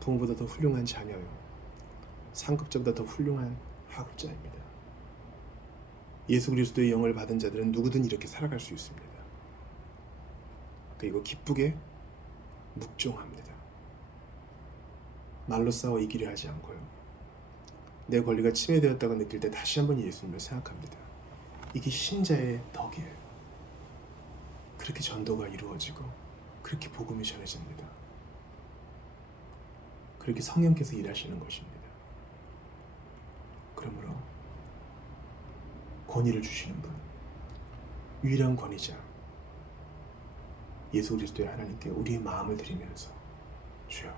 부모보다 더 훌륭한 자녀요, 상급자보다 더 훌륭한 하급자입니다. 예수 그리스도의 영을 받은 자들은 누구든 이렇게 살아갈 수 있습니다. 그리고 기쁘게 묵종합니다. 말로 싸워 이기려 하지 않고요. 내 권리가 침해되었다고 느낄 때 다시 한번 예수님을 생각합니다. 이게 신자의 덕이에요. 그렇게 전도가 이루어지고 그렇게 복음이 전해집니다. 그렇게 성령께서 일하시는 것입니다. 그러므로 권위를 주시는 분, 유일한 권위자 예수 그리스도의 하나님께 우리의 마음을 드리면서, 주여,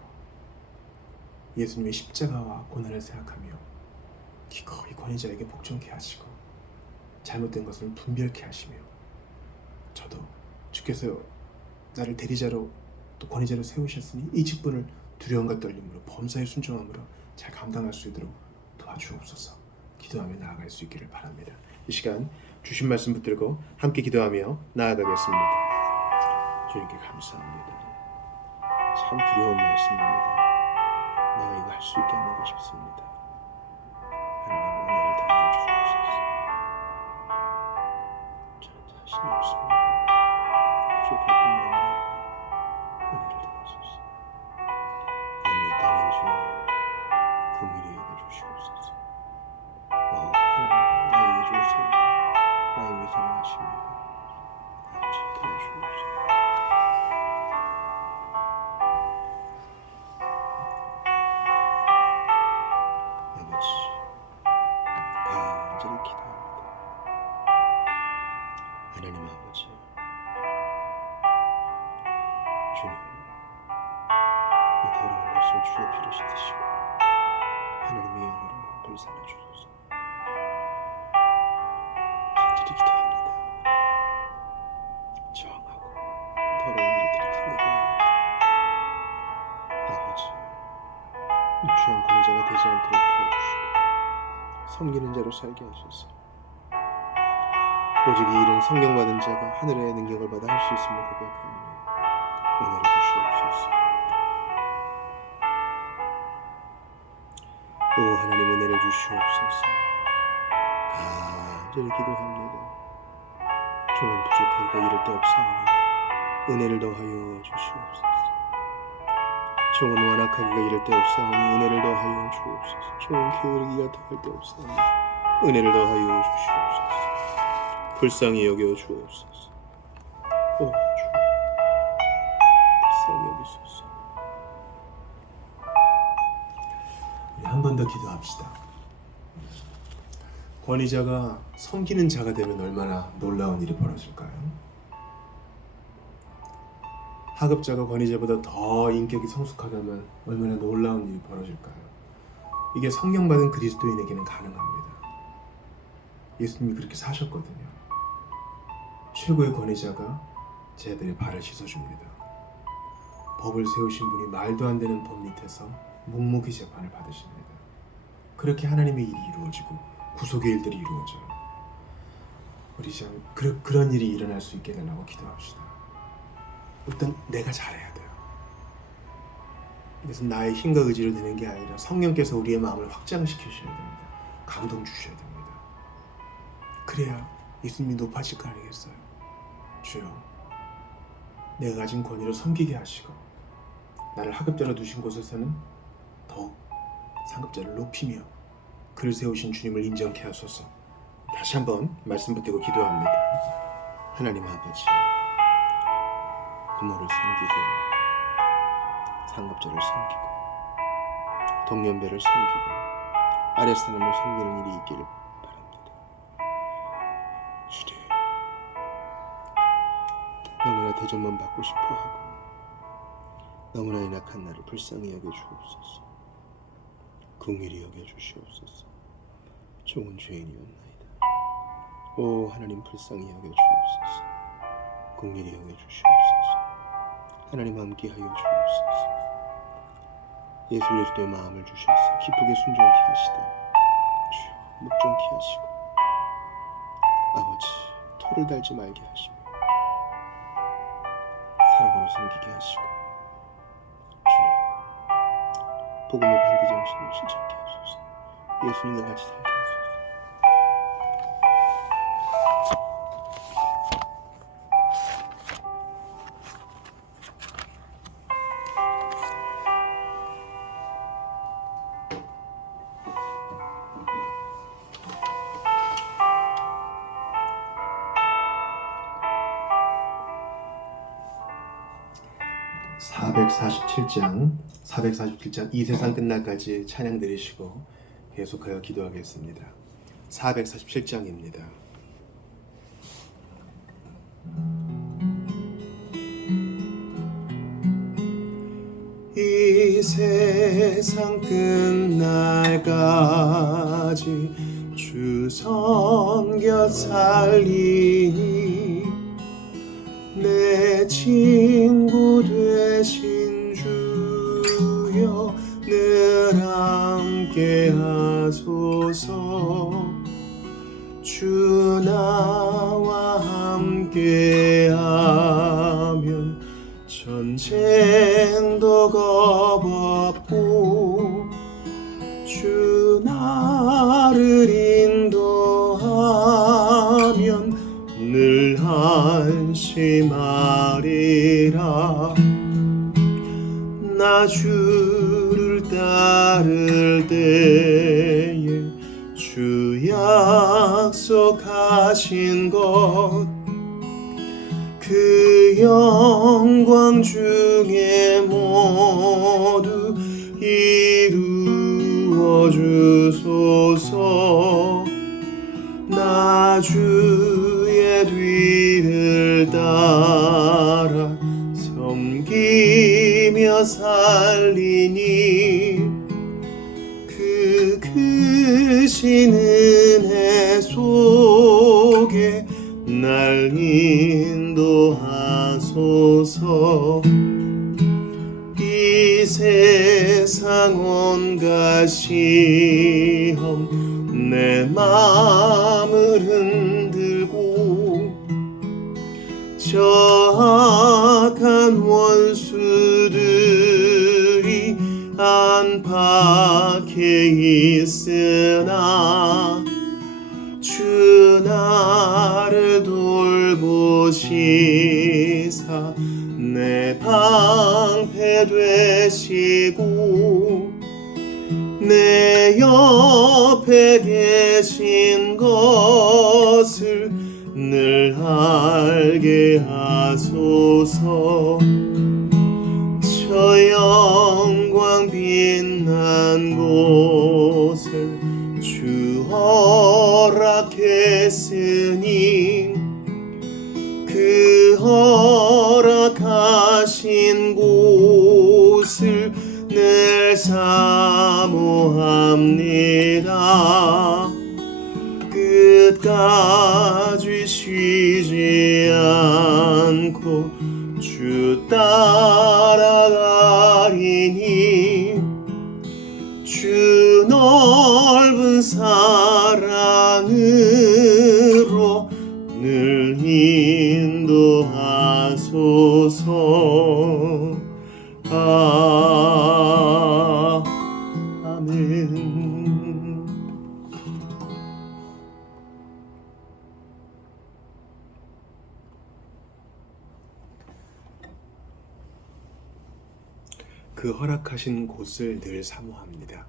예수님의 십자가와 고난을 생각하며 기꺼이 권위자에게 복종케 하시고 잘못된 것을 분별케 하시며, 저도 주께서 나를 대리자로 또 권위자로 세우셨으니 이 직분을 두려움과 떨림으로 범사에 순종함으로 잘 감당할 수 있도록 도와주옵소서. 기도하며 나아갈 수 있기를 바랍니다. 이 시간 주신 말씀 붙들고 함께 기도하며 나아가겠습니다. 주님께 감사합니다. 참 두려운 말씀입니다. 내가 이거 할 수 있겠는가 싶습니다. 하나님 은혜를 더하여 주옵소서. 저는 자신이 없습니다. 부족할 뿐만 아니라 은혜를 더하소서. 아무것도 아닌 주님, 긍휼히 여겨주시옵소서. 하나님, 나에게 주옵소서. 나의 위선을 하십니다. 아버지, 도와주옵소서. 간절히 기도합니다. 하나님 아버지, 주님, 이 더러운 것을 주의 피로 씻으시고 하나님의 영으로 불살라 주소서. 간절히 기도합니다. 정하고 더러운 일들이 강하게 합니다. 아버지, 유치한 권위자가 되지 않도록 도와주시고 섬기는 자로 살게 하소서. 오직 이 일은 성경받은 자가 하늘의 능력을 받아 할 수 있음을 고백하오니 은혜를 주시옵소서. 오 하나님, 은혜를 주시옵소서. 간절히 기도합니다. 종은 부족하기가 이를 데 없사오니 은혜를 더하여 주시옵소서. 종은 완악하기가 이를 데 없사오니 은혜를 더하여 주옵소서. 종은 게으르기가 더할 데 없사오니 은혜를 더하여 주시옵소서. 불쌍히 여겨 주옵소서. 오 주, 불쌍히 여기소서. 우리 한 번 더 기도합시다. 권위자가 섬기는 자가 되면 얼마나 놀라운 일이 벌어질까요? 하급자가 권위자보다 더 인격이 성숙하다면 얼마나 놀라운 일이 벌어질까요? 이게 성령받은 그리스도인에게는 가능합니다. 예수님이 그렇게 사셨거든요. 최고의 권위자가 제 아들의 발을 씻어줍니다. 법을 세우신 분이 말도 안 되는 법 밑에서 묵묵히 재판을 받으십니다. 그렇게 하나님의 일이 이루어지고 구속의 일들이 이루어져요. 우리 참 그런 일이 일어날 수 있게 해달라고 기도합시다. 일단 내가 잘해야 돼요. 그래서 나의 힘과 의지로 되는 게 아니라 성령께서 우리의 마음을 확장시키셔야 됩니다. 감동 주셔야 됩니다. 그래야 예수님이 높아질 거 아니겠어요? 주여, 내가 가진 권위로 섬기게 하시고 나를 하급자로 두신 곳에서는 더욱 상급자를 높이며 그를 세우신 주님을 인정케 하소서. 다시 한번 말씀 붙들고 기도합니다. 하나님 아버지, 부모를 섬기고 상급자를 섬기고 동년배를 섬기고 아랫사람을 섬기는 일이 있기를 바랍니다. 주님, 너무나 대접만 받고 싶어하고 너무나 연약한 나를 불쌍히 여겨주옵소서. 긍휼히 여겨주시옵소서. 좋은 죄인이었나이다. 오 하나님, 불쌍히 여겨주옵소서. 긍휼히 여겨주시옵소서. 하나님, 함께하여 주옵소서. 예수 그리스도의 마음을 주셔서 기쁘게 순종케 하시되 주여 묵종케 하시고 아버지, 토를 달지 말게 하시며 사랑으로 섬기게 하시고 주님, 복음의 반대 정신을 실천케 하소서. 예수님과 같이 살게 하소서. 447장 이 세상 끝날까지 찬양 드리시고 계속하여 기도하겠습니다. 447장입니다. 이 세상 끝날까지 주 섬겨 살리니 내 친구 되신 주여 늘 함께 하소서. 주 나와 함께 하면 전쟁도 겁없고 주 나를 인도하면 늘 안심하리라. 나 주를 따를 때에 주 약속하신 것 그 영광 중에 모두 이루어 주소서. 나 주의 뒤를 따라 섬기며 살리니 그 크신 은혜 속에 날 인도하소서. 이 세상 온갖 시험 내 마음을 흔들고 저 악한 원수들이 안팎에 있으나 주 나를 돌보시사 내 방패 되시고 내 옆에 계신 것을 늘 알게 하소서. 저 영광 빛난 곳을 주 허락했으니 그 허락하신 곳을 늘 사모합니다. 끝까지 때까지 쉬지 않고 주 따라가리니 주 넓은 사랑으로 늘 인도하소서. 아멘. 그 허락하신 곳을 늘 사모합니다.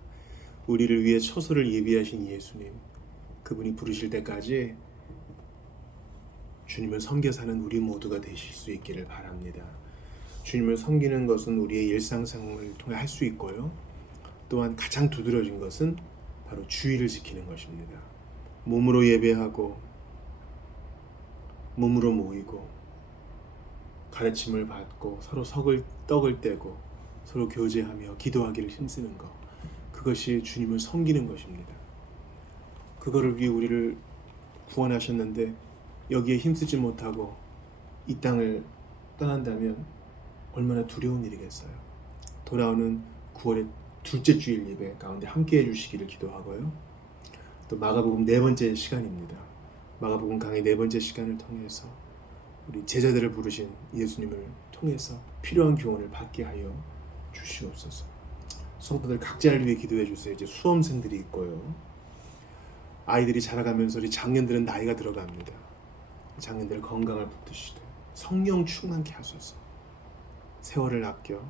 우리를 위해 처소를 예비하신 예수님, 그분이 부르실 때까지 주님을 섬겨 사는 우리 모두가 되실 수 있기를 바랍니다. 주님을 섬기는 것은 우리의 일상생활을 통해 할 수 있고요. 또한 가장 두드러진 것은 바로 주의를 지키는 것입니다. 몸으로 예배하고 몸으로 모이고 가르침을 받고 서로 떡을 떼고 서로 교제하며 기도하기를 힘쓰는 것, 그것이 주님을 섬기는 것입니다. 그거를 위해 우리를 구원하셨는데 여기에 힘쓰지 못하고 이 땅을 떠난다면 얼마나 두려운 일이겠어요. 돌아오는 9월의 둘째 주일 예배 가운데 함께 해주시기를 기도하고요. 또 마가복음 4번째 시간입니다. 마가복음 강의 4번째 시간을 통해서 우리 제자들을 부르신 예수님을 통해서 필요한 교훈을 받게 하여 주시옵소서. 성도들 각자를 위해 기도해 주세요. 이제 수험생들이 있고요. 아이들이 자라가면서 우리 장년들은 나이가 들어갑니다. 장년들 건강을 붙드시되 성령 충만케 하소서. 세월을 아껴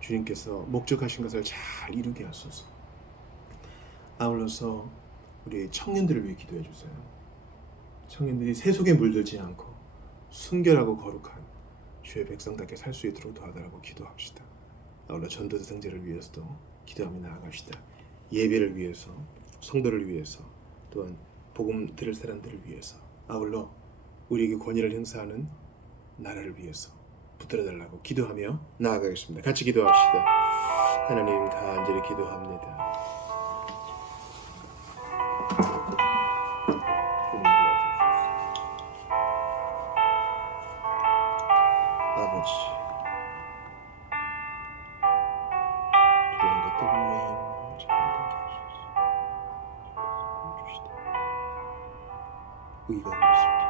주님께서 목적하신 것을 잘 이루게 하소서. 아울러서 우리 청년들을 위해 기도해 주세요. 청년들이 세속에 물들지 않고 순결하고 거룩한 주의 백성답게 살 수 있도록 도와달라고 기도합시다. 아울러 전도대 생제를 위해서도 기도하며 나아갑시다. 예배를 위해서, 성도를 위해서, 또한 복음 들을 사람들을 위해서, 아울러 우리에게 권위를 행사하는 나라를 위해서 붙들어달라고 기도하며 나아가겠습니다. 같이 기도합시다. 하나님, 간절히 기도합니다. 아버지, 두려운 것들 위에 잠들게 하소서. 의가 그리스도께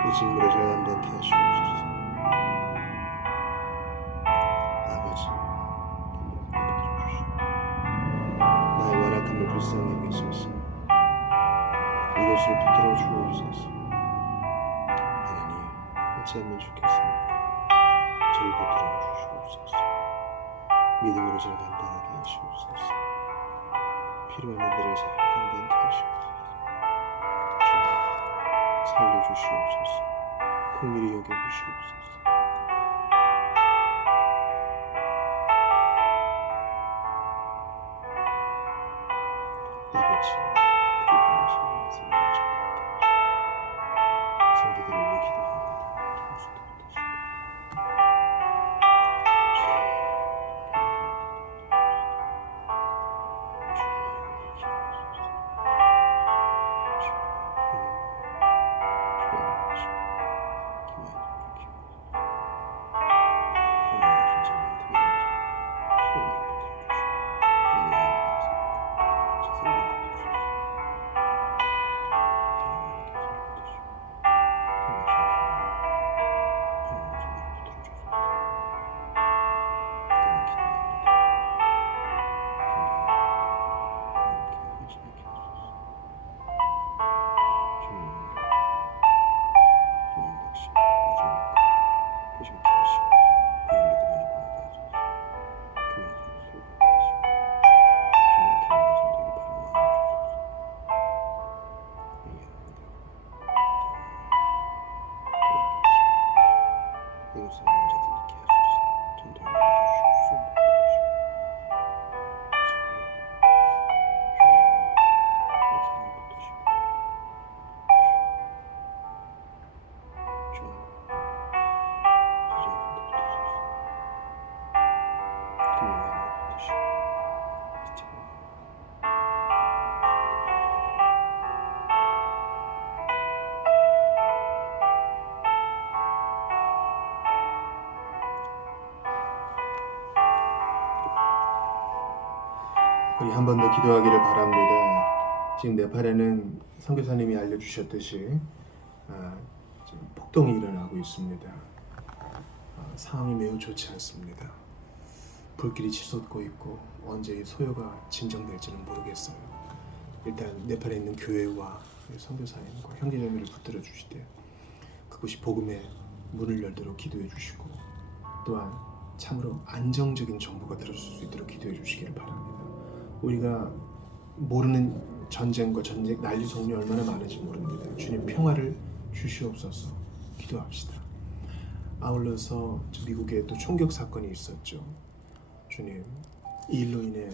이 직무를 잘 감당케 하시옵소서. 아버지, 나의 완악함을 불쌍히 여기소서. 이것을 붙들어 주옵소서. 하나님, 어찌하면 좋겠습니까? 저를 붙들어 주시옵소서. 믿음으로 잘 감당하게 하시옵소서. 필요한 일들을 잘 감당케 하시옵소서. 주님, 살려주시옵소서. 긍휼히 여겨주시옵소서. 아버지, 부족한 것을 말씀해 주실 것 같아요. 성도들을 위해 기도합니다. 통수되게 하시고 번 더 기도하기를 바랍니다. 지금 네팔에는 선교사님이 알려주셨듯이 지금 폭동이 일어나고 있습니다. 상황이 매우 좋지 않습니다. 불길이 치솟고 있고 언제 소요가 진정될지는 모르겠어요. 일단 네팔에 있는 교회와 선교사님과 형제자매를 붙들어 주시되 그것이 복음의 문을 열도록 기도해 주시고 또한 참으로 안정적인 정부가 들어설 수 있도록 기도해 주시기를 바랍니다. 우리가 모르는 전쟁과 전쟁 난리 속리 얼마나 많은지 모릅니다. 주님 평화를 주시옵소서. 기도합시다. 아울러서 미국에 또 총격 사건이 있었죠. 주님 이 일로 인해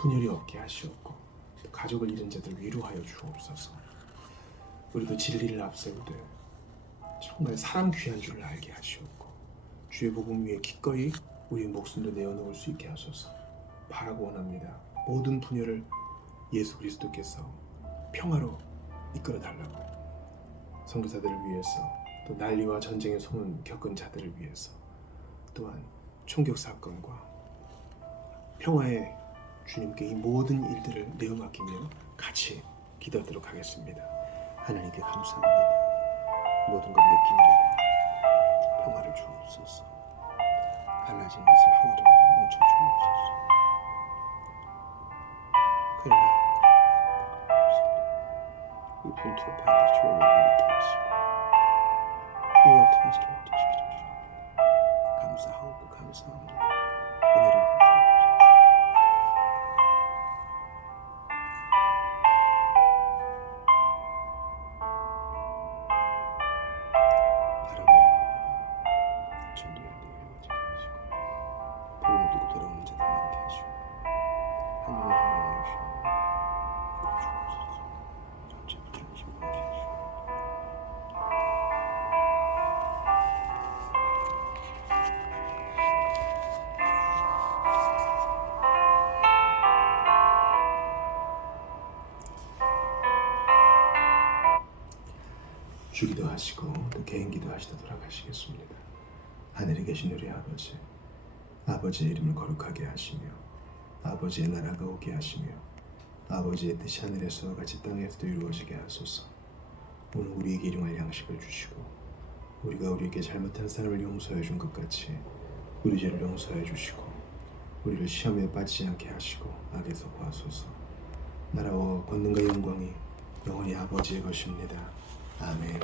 분열이 없게 하시옵고 또 가족을 잃은 자들 위로하여 주옵소서. 우리도 진리를 앞세우되 정말 사람 귀한 줄을 알게 하시옵고 주의 복음 위에 기꺼이 우리의 목숨도 내어놓을 수 있게 하소서. 바라고 원합니다. 모든 분열을 예수 그리스도께서 평화로 이끌어 달라고 선교사들을 위해서 또 난리와 전쟁의 소문 겪은 자들을 위해서 또한 총격 사건과 평화의 주님께 이 모든 일들을 내어 맡기며 같이 기도하도록 하겠습니다. 하나님께 감사합니다. 모든 것 맡기려고 평화를 주옵소서. 갈라진 것을 하나로 뭉쳐 주옵소서. 그러나 이 분투가 반드시 오늘 일으켜 하시고 2월 트랜스포트 되시기를 주옵소서. 감사하고 감사합니다. 은혜로 함께 바라고 원합니다. 전도에 이루어지게 하시고 복음을 듣고 돌아오는 자들 많게 하시고 한 영혼 한 영혼을 주옵소서. 제 붙들리심 많게 하시고 주기도 하시고 또 개인기도 하시다 돌아가시겠습니다. 하늘에 계신 우리 아버지, 아버지의 이름을 거룩하게 하시며 아버지의 나라가 오게 하시며 아버지의 뜻이 하늘에서와 같이 땅에서도 이루어지게 하소서. 오늘 우리에게 일용할 양식을 주시고 우리가 우리에게 잘못한 사람을 용서해 준 것 같이 우리 죄를 용서해 주시고 우리를 시험에 빠지지 않게 하시고 악에서 구하소서. 나라와 권능과 영광이 영원히 아버지의 것입니다. 아멘.